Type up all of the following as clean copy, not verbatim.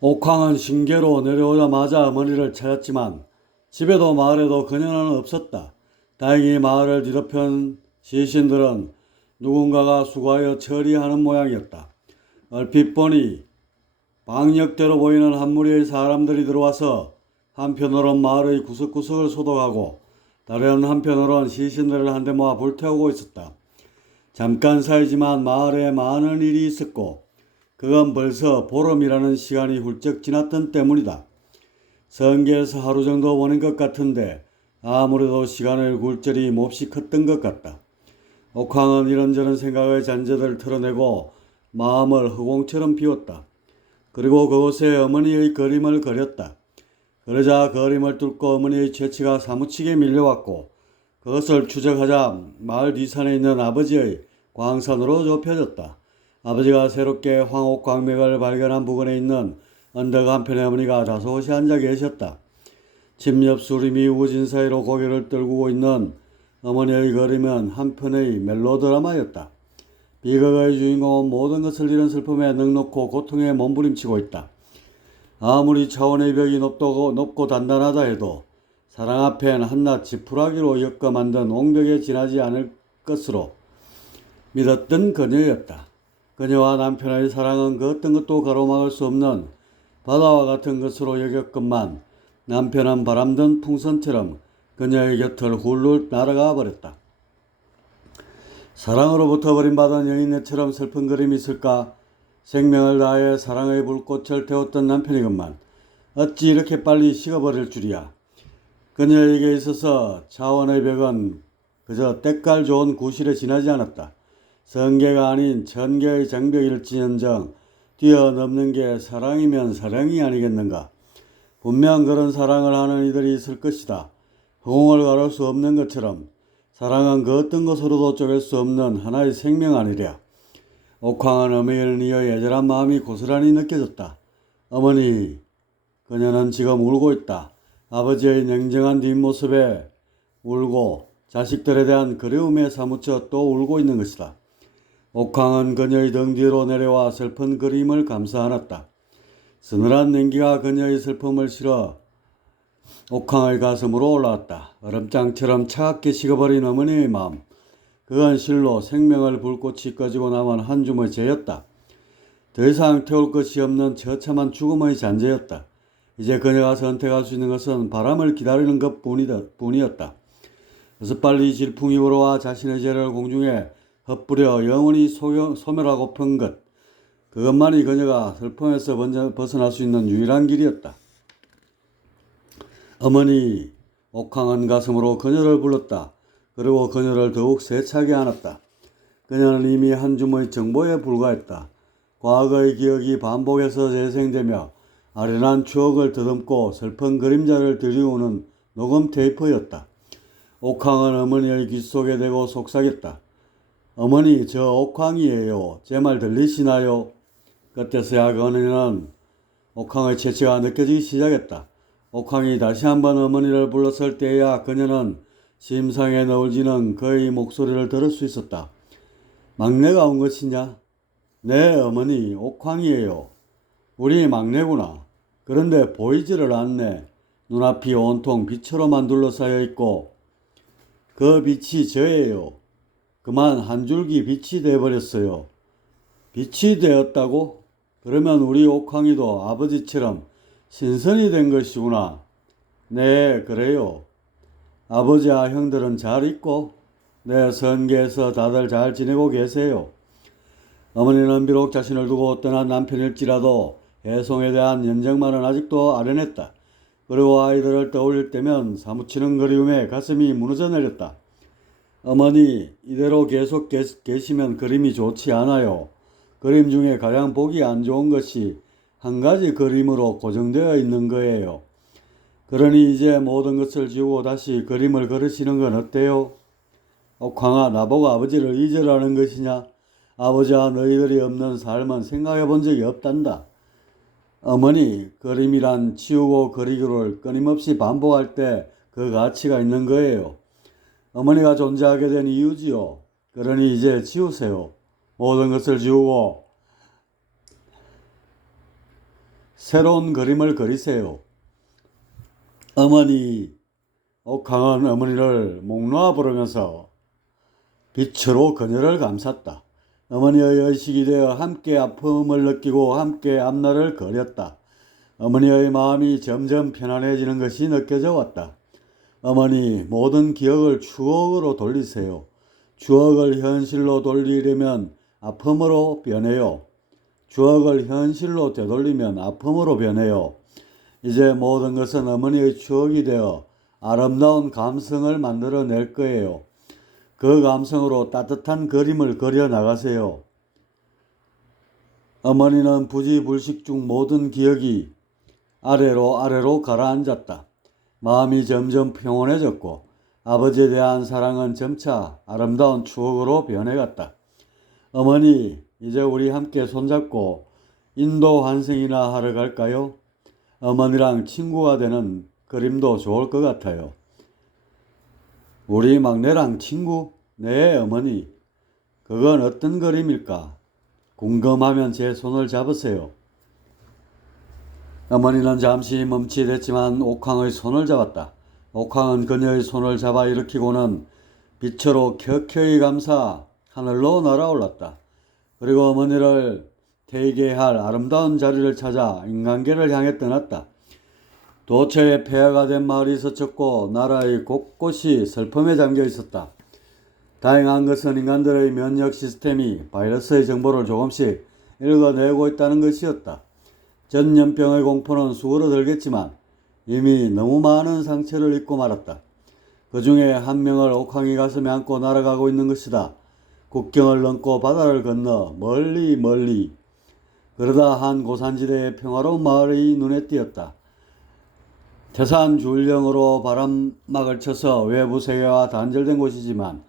옥황은 신계로 내려오자마자 어머니를 찾았지만 집에도 마을에도 그녀는 없었다. 다행히 마을을 뒤덮은 시신들은 누군가가 수거하여 처리하는 모양이었다. 얼핏 보니 방역대로 보이는 한 무리의 사람들이 들어와서 한편으론 마을의 구석구석을 소독하고 다른 한편으론 시신들을 한데 모아 불태우고 있었다. 잠깐 사이지만 마을에 많은 일이 있었고 그건 벌써 보름이라는 시간이 훌쩍 지났던 때문이다. 성계에서 하루 정도 보낸 것 같은데 아무래도 시간을 굴절이 몹시 컸던 것 같다. 옥황은 이런저런 생각의 잔재들을 털어내고 마음을 허공처럼 비웠다. 그리고 그곳에 어머니의 그림을 그렸다. 그러자 그림을 뚫고 어머니의 채취가 사무치게 밀려왔고 그것을 추적하자 마을 뒷산에 있는 아버지의 광산으로 좁혀졌다. 아버지가 새롭게 황옥광맥을 발견한 부근에 있는 언덕 한편에 어머니가 다소곳이 앉아 계셨다. 집 옆 수림이 우진 사이로 고개를 떨구고 있는 어머니의 그림은 한편의 멜로드라마였다. 비극의 주인공은 모든 것을 잃은 슬픔에 넉넉고 고통에 몸부림치고 있다. 아무리 차원의 벽이 높고 단단하다 해도 사랑 앞엔 한낱 지푸라기로 엮어 만든 옹벽에 지나지 않을 것으로 믿었던 그녀였다. 그녀와 남편의 사랑은 그 어떤 것도 가로막을 수 없는 바다와 같은 것으로 여겼건만 남편은 바람든 풍선처럼 그녀의 곁을 훌훌 날아가 버렸다. 사랑으로부터 버림받은 여인네처럼 슬픈 그림이 있을까? 생명을 다해 사랑의 불꽃을 태웠던 남편이건만 어찌 이렇게 빨리 식어버릴 줄이야. 그녀에게 있어서 차원의 벽은 그저 때깔 좋은 구실에 지나지 않았다. 성계가 아닌 천계의 장벽일지언정 뛰어넘는 게 사랑이면 사랑이 아니겠는가. 분명 그런 사랑을 하는 이들이 있을 것이다. 허공을 가를 수 없는 것처럼 사랑은 그 어떤 것으로도 쪼갤 수 없는 하나의 생명 아니랴. 옥황은 어머니를 이어 애절한 마음이 고스란히 느껴졌다. 어머니, 그녀는 지금 울고 있다. 아버지의 냉정한 뒷모습에 울고 자식들에 대한 그리움에 사무쳐 또 울고 있는 것이다. 옥황은 그녀의 등 뒤로 내려와 슬픈 그림을 감싸 안았다. 서늘한 냉기가 그녀의 슬픔을 실어 옥황의 가슴으로 올라왔다. 얼음장처럼 차갑게 식어버린 어머니의 마음. 그건 실로 생명을 불꽃이 꺼지고 남은 한 줌의 재였다. 더 이상 태울 것이 없는 처참한 죽음의 잔재였다. 이제 그녀가 선택할 수 있는 것은 바람을 기다리는 것 뿐이었다. 그래서 빨리 질풍이 불어와 자신의 죄를 공중에 헛뿌려 영원히 소멸하고픈 것. 그것만이 그녀가 슬픔에서 벗어날 수 있는 유일한 길이었다. 어머니, 옥황은 가슴으로 그녀를 불렀다. 그리고 그녀를 더욱 세차게 안았다. 그녀는 이미 한 줌의 정보에 불과했다. 과거의 기억이 반복해서 재생되며 아련한 추억을 더듬고 슬픈 그림자를 들이우는 녹음 테이프였다. 옥황은 어머니의 귀 속에 대고 속삭였다. 어머니, 저 옥황이에요. 제 말 들리시나요? 그때서야 그녀는 옥황의 채취가 느껴지기 시작했다. 옥황이 다시 한번 어머니를 불렀을 때야 그녀는 심상에 너울지는 그의 목소리를 들을 수 있었다. 막내가 온 것이냐? 네, 어머니, 옥황이에요. 우리 막내구나. 그런데 보이지를 않네. 눈앞이 온통 빛으로만 둘러싸여 있고 그 빛이 저예요. 그만 한 줄기 빛이 되어버렸어요. 빛이 되었다고? 그러면 우리 옥황이도 아버지처럼 신선이 된 것이구나. 네, 그래요. 아버지와 형들은 잘 있고 내 선계에서 다들 잘 지내고 계세요. 어머니는 비록 자신을 두고 떠난 남편일지라도 해송에 대한 연정만은 아직도 아련했다. 그리고 아이들을 떠올릴 때면 사무치는 그리움에 가슴이 무너져 내렸다. 어머니, 이대로 계속 계시면 그림이 좋지 않아요. 그림 중에 가장 보기 안 좋은 것이 한 가지 그림으로 고정되어 있는 거예요. 그러니 이제 모든 것을 지우고 다시 그림을 그리시는 건 어때요? 옥황아, 나보고 아버지를 잊으라는 것이냐? 아버지와 너희들이 없는 삶은 생각해 본 적이 없단다. 어머니, 그림이란 치우고 그리기를 끊임없이 반복할 때 그 가치가 있는 거예요. 어머니가 존재하게 된 이유지요. 그러니 이제 지우세요. 모든 것을 지우고 새로운 그림을 그리세요. 어머니, 옥황은 어머니를 목 놓아 부르면서 빛으로 그녀를 감쌌다. 어머니의 의식이 되어 함께 아픔을 느끼고 함께 앞날을 그렸다. 어머니의 마음이 점점 편안해지는 것이 느껴져 왔다. 어머니, 모든 기억을 추억으로 돌리세요. 추억을 현실로 돌리려면 아픔으로 변해요. 추억을 현실로 되돌리면 아픔으로 변해요. 이제 모든 것은 어머니의 추억이 되어 아름다운 감성을 만들어낼 거예요. 그 감성으로 따뜻한 그림을 그려 나가세요. 어머니는 부지불식 중 모든 기억이 아래로 가라앉았다. 마음이 점점 평온해졌고 아버지에 대한 사랑은 점차 아름다운 추억으로 변해갔다. 어머니, 이제 우리 함께 손잡고 인도 환승이나 하러 갈까요? 어머니랑 친구가 되는 그림도 좋을 것 같아요. 우리 막내랑 친구? 네, 어머니. 그건 어떤 그림일까? 궁금하면 제 손을 잡으세요. 어머니는 잠시 멈칫했지만 옥황의 손을 잡았다. 옥황은 그녀의 손을 잡아 일으키고는 빛으로 켜켜이 감싸 하늘로 날아올랐다. 그리고 어머니를 태이게할 아름다운 자리를 찾아 인간계를 향해 떠났다. 도처에 폐허가 된 마을이 서쳤고 나라의 곳곳이 슬픔에 잠겨 있었다. 다행한 것은 인간들의 면역 시스템이 바이러스의 정보를 조금씩 읽어내고 있다는 것이었다. 전염병의 공포는 수그러들겠지만 이미 너무 많은 상처를 입고 말았다. 그 중에 한 명을 옥황이 가슴에 안고 날아가고 있는 것이다. 국경을 넘고 바다를 건너 멀리. 그러다 한 고산지대의 평화로운 마을이 눈에 띄었다. 태산 줄령으로 바람막을 쳐서 외부 세계와 단절된 곳이지만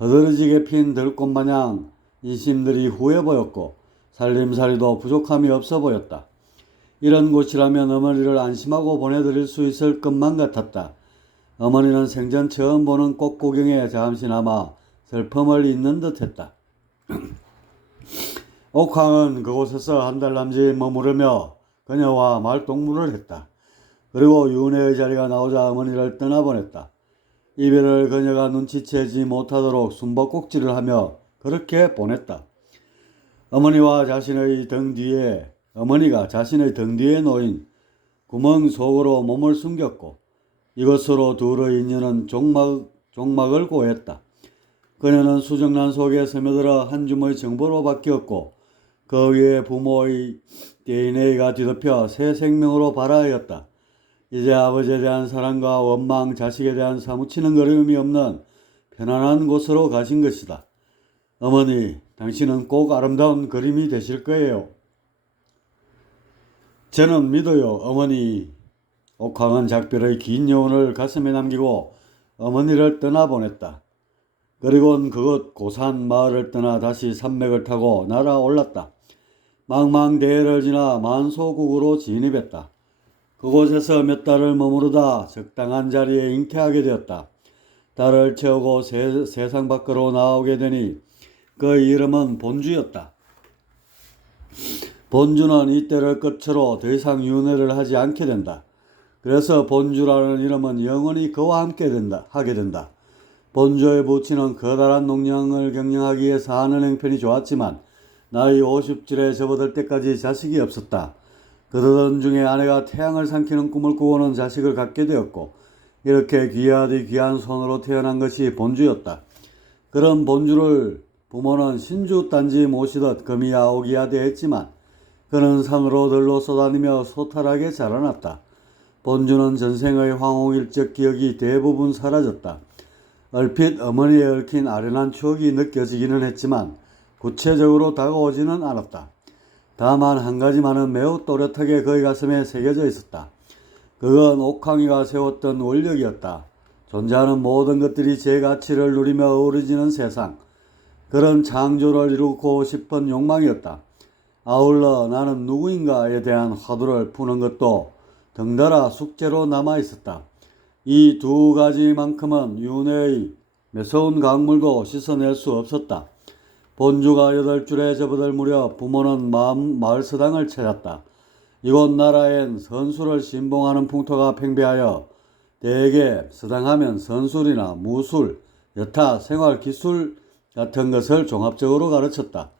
허드러지게 핀 들꽃 마냥 인심들이 후해 보였고 살림살이도 부족함이 없어 보였다. 이런 곳이라면 어머니를 안심하고 보내드릴 수 있을 것만 같았다. 어머니는 생전 처음 보는 꽃 구경에 잠시나마 슬픔을 잊는 듯했다. 옥황은 그곳에서 한 달 남짓 머무르며 그녀와 말동무를 했다. 그리고 윤회의 자리가 나오자 어머니를 떠나보냈다. 이별을 그녀가 눈치채지 못하도록 숨바꼭질을 하며 그렇게 보냈다. 어머니가 자신의 등 뒤에 놓인 구멍 속으로 몸을 숨겼고 이것으로 둘의 인연은 종막을 고했다. 그녀는 수정란 속에 스며들어 한 줌의 정보로 바뀌었고 그 위에 부모의 DNA가 뒤덮여 새 생명으로 발하였다. 이제 아버지에 대한 사랑과 원망, 자식에 대한 사무치는 그리움이 없는 편안한 곳으로 가신 것이다. 어머니, 당신은 꼭 아름다운 그림이 되실 거예요. 저는 믿어요, 어머니. 옥황은 작별의 긴 여운을 가슴에 남기고 어머니를 떠나보냈다. 그리고는 그곳 고산 마을을 떠나 다시 산맥을 타고 날아올랐다. 망망대해를 지나 만소국으로 진입했다. 그곳에서 몇 달을 머무르다 적당한 자리에 잉태하게 되었다. 달을 채우고 세상 밖으로 나오게 되니 그 이름은 본주였다. 본주는 이때를 끝으로 더 이상 윤회를 하지 않게 된다. 그래서 본주라는 이름은 영원히 그와 함께 하게 된다. 본주의 부친은 커다란 농장을 경영하기 위해서 하는 행편이 좋았지만 나이 50줄에 접어들 때까지 자식이 없었다. 그러던 중에 아내가 태양을 삼키는 꿈을 꾸고는 자식을 갖게 되었고 이렇게 귀하디 귀한 손으로 태어난 것이 본주였다. 그런 본주를 부모는 신주단지 모시듯 금이야오기야 대했지만 그는 상으로 들로 쏘다니며 소탈하게 자라났다. 본주는 전생의 황홀일적 기억이 대부분 사라졌다. 얼핏 어머니에 얽힌 아련한 추억이 느껴지기는 했지만 구체적으로 다가오지는 않았다. 다만 한 가지만은 매우 또렷하게 그의 가슴에 새겨져 있었다. 그건 옥황이가 세웠던 원력이었다. 존재하는 모든 것들이 제 가치를 누리며 어우러지는 세상. 그런 창조를 이루고 싶은 욕망이었다. 아울러 나는 누구인가에 대한 화두를 푸는 것도 덩달아 숙제로 남아있었다. 이 두 가지만큼은 윤회의 매서운 강물도 씻어낼 수 없었다. 본주가 8줄에 접어들 무렵 부모는 마을 서당을 찾았다. 이곳 나라엔 선술을 신봉하는 풍토가 팽배하여 대개 서당하면 선술이나 무술, 여타 생활기술 같은 것을 종합적으로 가르쳤다.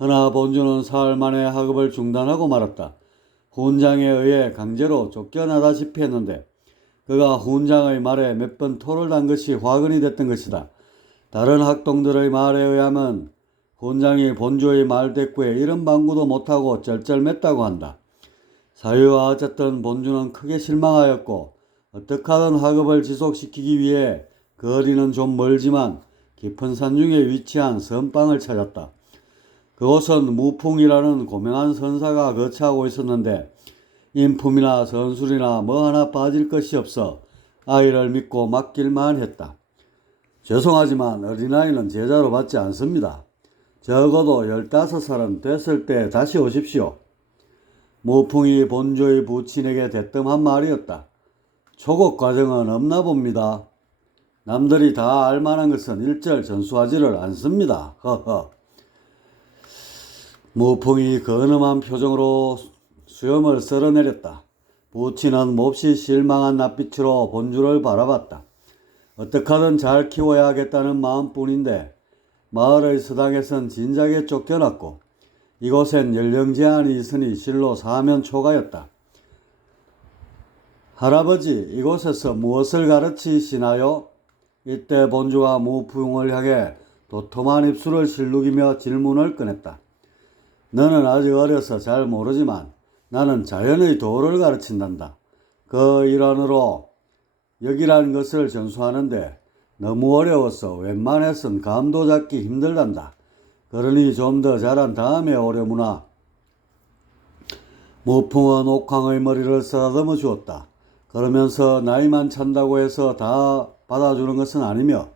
허나 본주는 사흘 만에 학업을 중단하고 말았다. 훈장에 의해 강제로 쫓겨나다시피 했는데 그가 훈장의 말에 몇 번 토를 단 것이 화근이 됐던 것이다. 다른 학동들의 말에 의하면 훈장이 본주의 말대꾸에 이런 방구도 못하고 쩔쩔맸다고 한다. 사유와 어쨌든 본주는 크게 실망하였고 어떻게 하든 학업을 지속시키기 위해 거리는 좀 멀지만 깊은 산 중에 위치한 선방을 찾았다. 그곳은 무풍이라는 고명한 선사가 거처하고 있었는데 인품이나 선술이나 뭐 하나 빠질 것이 없어 아이를 믿고 맡길만 했다. 죄송하지만 어린아이는 제자로 받지 않습니다. 적어도 15살은 됐을 때 다시 오십시오. 무풍이 본주의 부친에게 대뜸한 말이었다. 초급 과정은 없나 봅니다. 남들이 다 알만한 것은 일절 전수하지를 않습니다. 허허. 무풍이 근엄한 표정으로 수염을 쓸어내렸다. 부친은 몹시 실망한 낯빛으로 본주를 바라봤다. 어떻게 하든 잘 키워야겠다는 마음뿐인데 마을의 서당에선 진작에 쫓겨났고 이곳엔 연령 제한이 있으니 실로 사면 초가였다. 할아버지, 이곳에서 무엇을 가르치시나요? 이때 본주가 무풍을 향해 도톰한 입술을 실룩이며 질문을 꺼냈다. 너는 아직 어려서 잘 모르지만 나는 자연의 도를 가르친단다. 그 일환으로 역이라는 것을 전수하는데 너무 어려워서 웬만해선 감도 잡기 힘들단다. 그러니 좀 더 자란 다음에 오려무나. 무풍은 옥황의 머리를 쓰다듬어 주었다. 그러면서 나이만 찬다고 해서 다 받아주는 것은 아니며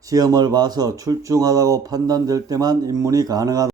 시험을 봐서 출중하다고 판단될 때만 입문이 가능하다.